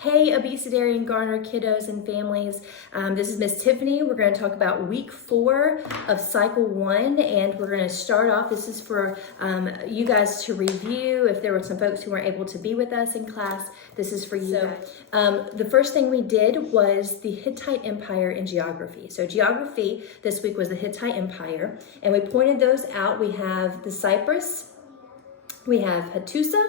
Hey, Abecedarian Garner kiddos and families. This is Miss Tiffany. We're going to talk about week 4 of cycle 1, and we're going to start off. This is for you guys to review. If there were some folks who weren't able to be with us in class, this is for you guys. The first thing we did was the Hittite Empire in geography. So geography this week was the Hittite Empire, and we pointed those out. We have the Cyprus, we have Hattusa,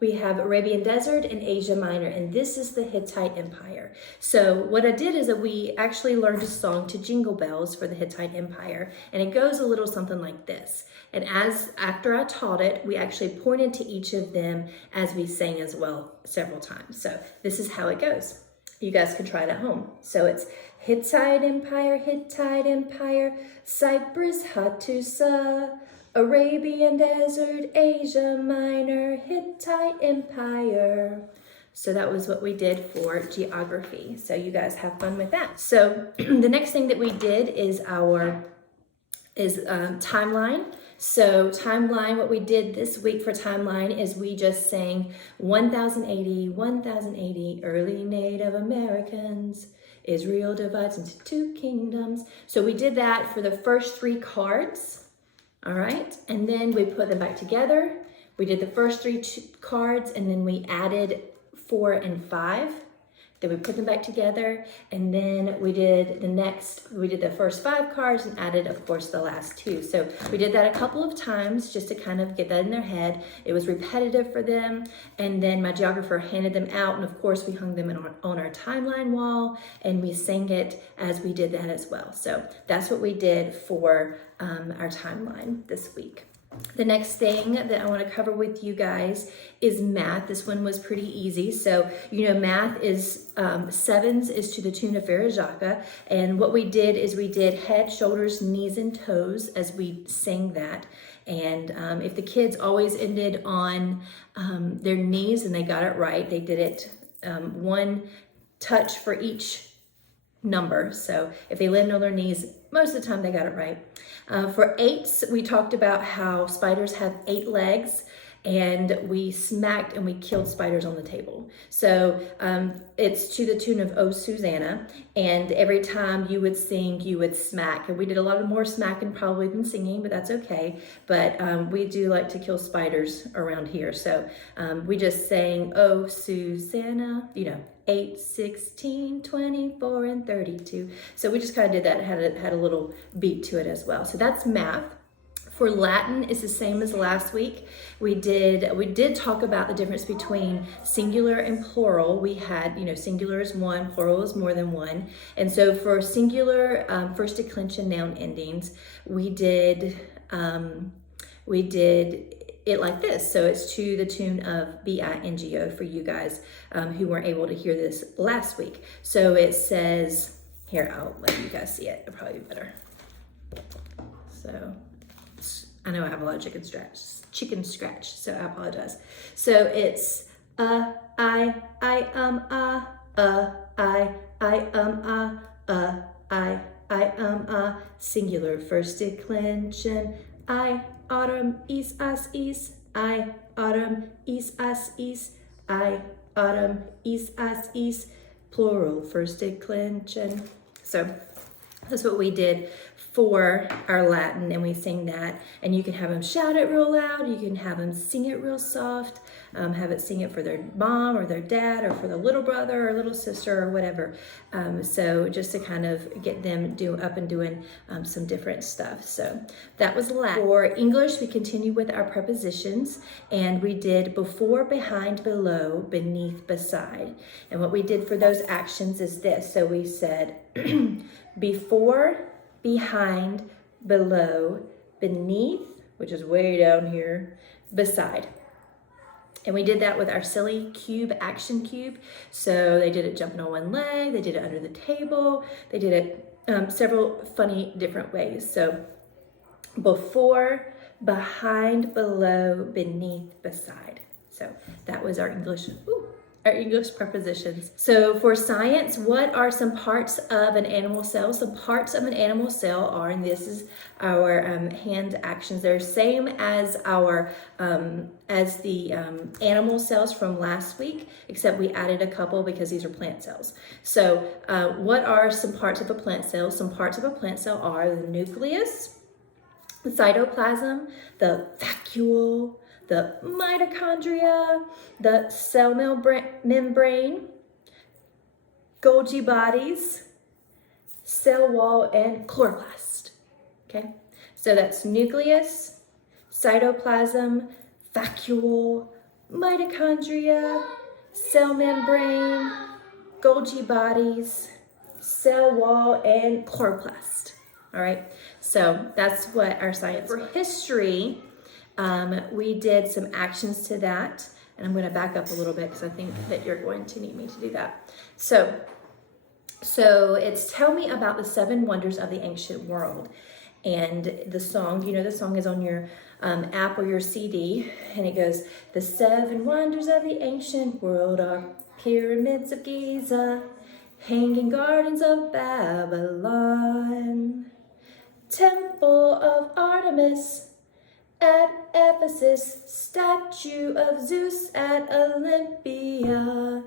we have Arabian Desert and Asia Minor, and this is the Hittite Empire. So what I did is that we actually learned a song to Jingle Bells for the Hittite Empire, and it goes a little something like this. And after I taught it, we actually pointed to each of them as we sang as well several times. So this is how it goes. You guys can try it at home. So it's Hittite Empire, Cyprus, Hattusa, Arabian Desert, Asia Minor, Hittite Empire. So that was what we did for geography. So you guys have fun with that. So the next thing that we did is timeline. So timeline, what we did this week for timeline is we just sang 1080, early Native Americans. Israel divides into 2 kingdoms. So we did that for the first 3 cards. All right, and then we put them back together. We did the first 3 cards, and then we added 4 and 5. Then we put them back together, and then we did the first 5 cards and added, of course, the last 2. So we did that a couple of times just to kind of get that in their head. It was repetitive for them, and then my geographer handed them out, and of course we hung them on our timeline wall, and we sang it as we did that as well. So that's what we did for our timeline this week. The next thing that I want to cover with you guys is math. This one was pretty easy. So, you know, math is sevens is to the tune of Farajaka. And what we did is we did head, shoulders, knees, and toes as we sang that. And if the kids always ended on their knees and they got it right, they did it 1 touch for each number. So if they landed on their knees, most of the time they got it right. For 8s, we talked about how spiders have 8 legs, and we smacked and we killed spiders on the table. So it's to the tune of Oh Susanna, and every time you would sing, you would smack. And we did a lot of more smacking probably than singing, but that's okay. But we do like to kill spiders around here. So we just sang Oh Susanna, 8, 16, 24, and 32. So we just kind of did that, had a little beat to it as well. So that's math. For Latin, it's the same as last week. We did talk about the difference between singular and plural. We had, singular is 1, plural is more than 1. And so for singular first declension noun endings, we did it like this. So it's to the tune of bingo for you guys who weren't able to hear this last week. So it says, here, I'll let you guys see it. It'll probably be better. So I know I have a lot of chicken scratch, so I apologize. So it's singular first declension, I autumn is as is, I autumn is as is, I autumn is as is, plural first declension. So that's what we did for our Latin, and we sing that, and you can have them shout it real loud, you can have them sing it real soft, have it sing it for their mom or their dad or for the little brother or little sister or whatever. So just to kind of get them doing some different stuff. So that was Latin. For English, we continue with our prepositions, and we did before, behind, below, beneath, beside. And what we did for those actions is this. So we said before, behind, below, beneath, which is way down here, beside. And we did that with our silly cube action cube. So they did it jumping on one leg, they did it under the table, they did it several funny different ways. So before, behind, below, beneath, beside. So that was our English our English prepositions. So for science, what are some parts of an animal cell? Some parts of an animal cell are, and this is our hand actions. They're same as our animal cells from last week, except we added a couple because these are plant cells. So what are some parts of a plant cell? Some parts of a plant cell are the nucleus, the cytoplasm, the vacuole, the mitochondria, the cell membrane, Golgi bodies, cell wall, and chloroplast. Okay, so that's nucleus, cytoplasm, vacuole, mitochondria, cell membrane, Golgi bodies, cell wall, and chloroplast. All right, so that's what our science. For history, we did some actions to that, and I'm going to back up a little bit because I think that you're going to need me to do that. So it's tell me about the 7 wonders of the ancient world. And the song, you know, the song is on your app or your CD, and it goes, the 7 wonders of the ancient world are pyramids of Giza, hanging gardens of Babylon, temple of Artemis at Ephesus, statue of Zeus at Olympia,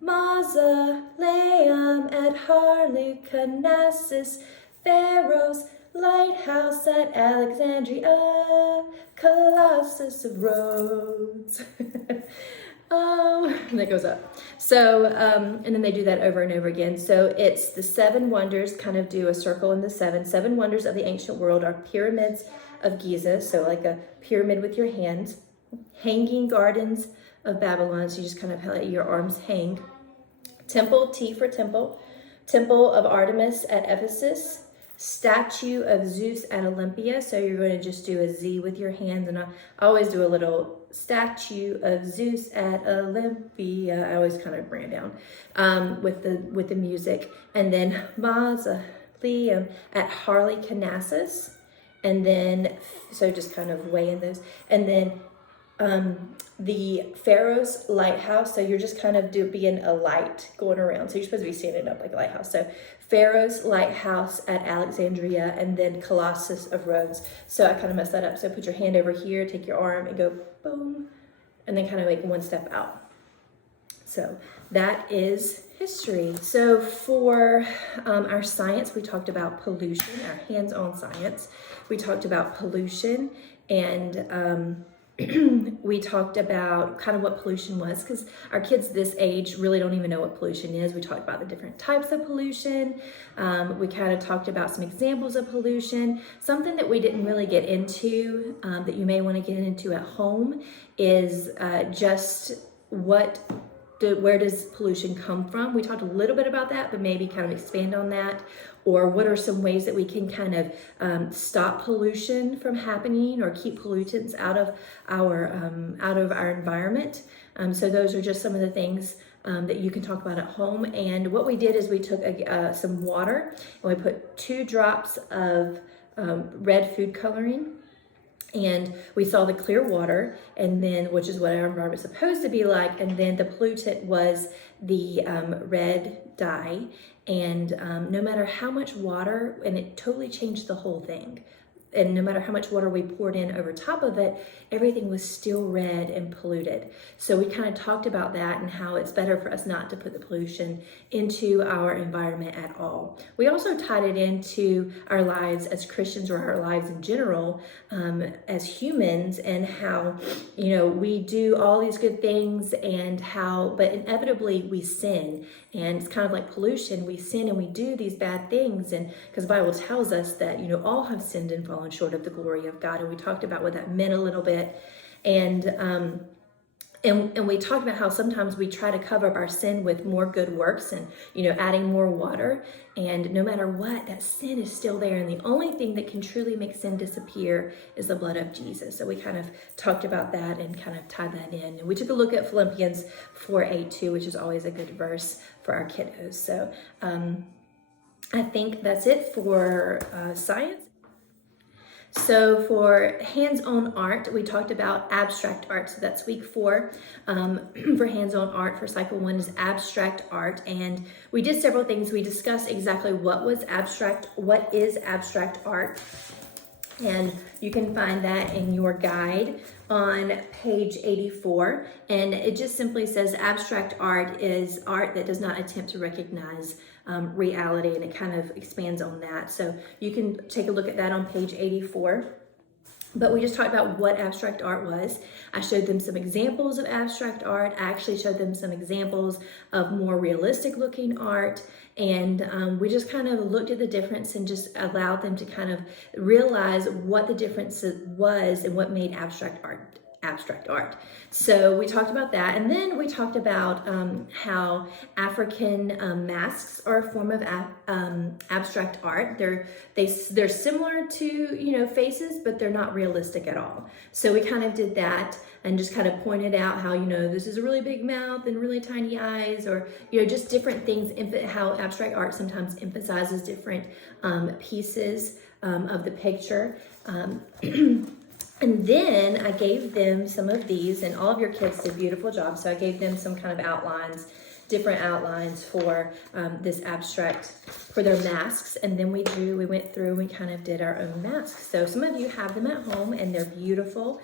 mausoleum at Halicarnassus, Pharaoh's lighthouse at Alexandria, Colossus of Rhodes. And that goes up. So, and then they do that over and over again. So it's the 7 wonders, kind of do a circle in the 7 wonders of the ancient world are pyramids of Giza, so like a pyramid with your hands, hanging gardens of Babylon, so you just kind of let your arms hang, temple, T for temple, temple of Artemis at Ephesus, statue of Zeus at Olympia, so you're going to just do a Z with your hands, and I always do a little statue of Zeus at Olympia. I always kind of bring it down with the music, and then mausoleum at Halicarnassus. And then, so just kind of weigh in those. And then the Pharaoh's lighthouse. So you're just kind of being a light going around. So you're supposed to be standing up like a lighthouse. So Pharaoh's lighthouse at Alexandria, and then Colossus of Rhodes. So I kind of messed that up. So put your hand over here, take your arm and go boom, and then kind of make one step out. So that is history. So for our science, we talked about pollution, our hands-on science. We talked about pollution, and we talked about kind of what pollution was, because our kids this age really don't even know what pollution is. We talked about the different types of pollution. We kind of talked about some examples of pollution. Something that we didn't really get into that you may want to get into at home is just where does pollution come from? We talked a little bit about that, but maybe kind of expand on that. Or what are some ways that we can kind of stop pollution from happening, or keep pollutants out of our environment? So those are just some of the things that you can talk about at home. And what we did is we took some water and we put 2 drops of red food coloring, and we saw the clear water, and then, which is what our environment is supposed to be like, and then the pollutant was the red dye, and no matter how much water, and it totally changed the whole thing, and no matter how much water we poured in over top of it, everything was still red and polluted. So we kind of talked about that and how it's better for us not to put the pollution into our environment at all. We also tied it into our lives as Christians, or our lives in general as humans, and how, you know, we do all these good things, and how, but inevitably we sin. And it's kind of like pollution. We sin and we do these bad things, and because the Bible tells us that, you know, all have sinned and fallen short of the glory of God. And we talked about what that meant a little bit. And we talked about how sometimes we try to cover up our sin with more good works, and, you know, adding more water. And no matter what, that sin is still there. And the only thing that can truly make sin disappear is the blood of Jesus. So we kind of talked about that and kind of tied that in. And we took a look at Philippians 4:8-2, which is always a good verse for our kiddos. So I think that's it for science. So for hands-on art, we talked about abstract art. So that's week 4 for hands-on art for cycle 1 is abstract art. And we did several things. We discussed exactly what is abstract art. And you can find that in your guide on page 84. And it just simply says abstract art is art that does not attempt to recognize reality, and it kind of expands on that. So you can take a look at that on page 84. But we just talked about what abstract art was. I showed them some examples of abstract art. I actually showed them some examples of more realistic looking art. And we just kind of looked at the difference and just allowed them to kind of realize what the difference was and what made abstract art. So we talked about that, and then we talked about how African masks are a form of abstract art. They're similar to faces, but they're not realistic at all. So we kind of did that and just kind of pointed out how this is a really big mouth and really tiny eyes, or just different things. How abstract art sometimes emphasizes different pieces of the picture. And then I gave them some of these, and all of your kids did a beautiful job. So I gave them some kind of outlines, different outlines for this abstract, for their masks. And then we went through and we kind of did our own masks. So some of you have them at home and they're beautiful.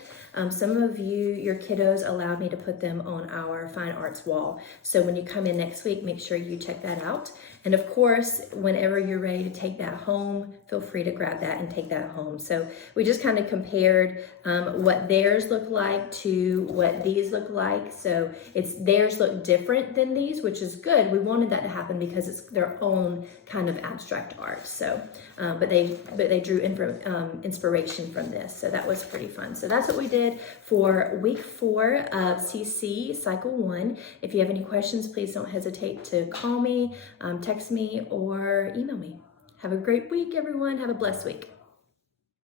Some of you, your kiddos allowed me to put them on our fine arts wall. So when you come in next week, make sure you check that out. And of course, whenever you're ready to take that home, feel free to grab that and take that home. So we just kind of compared what theirs look like to what these look like. So theirs look different than these, which is good. We wanted that to happen because it's their own kind of abstract art. So, but they drew inspiration from this. So that was pretty fun. So that's what we did for week 4 of CC cycle 1. If you have any questions, please don't hesitate to call me, text me, or email me. Have a great week, everyone. Have a blessed week.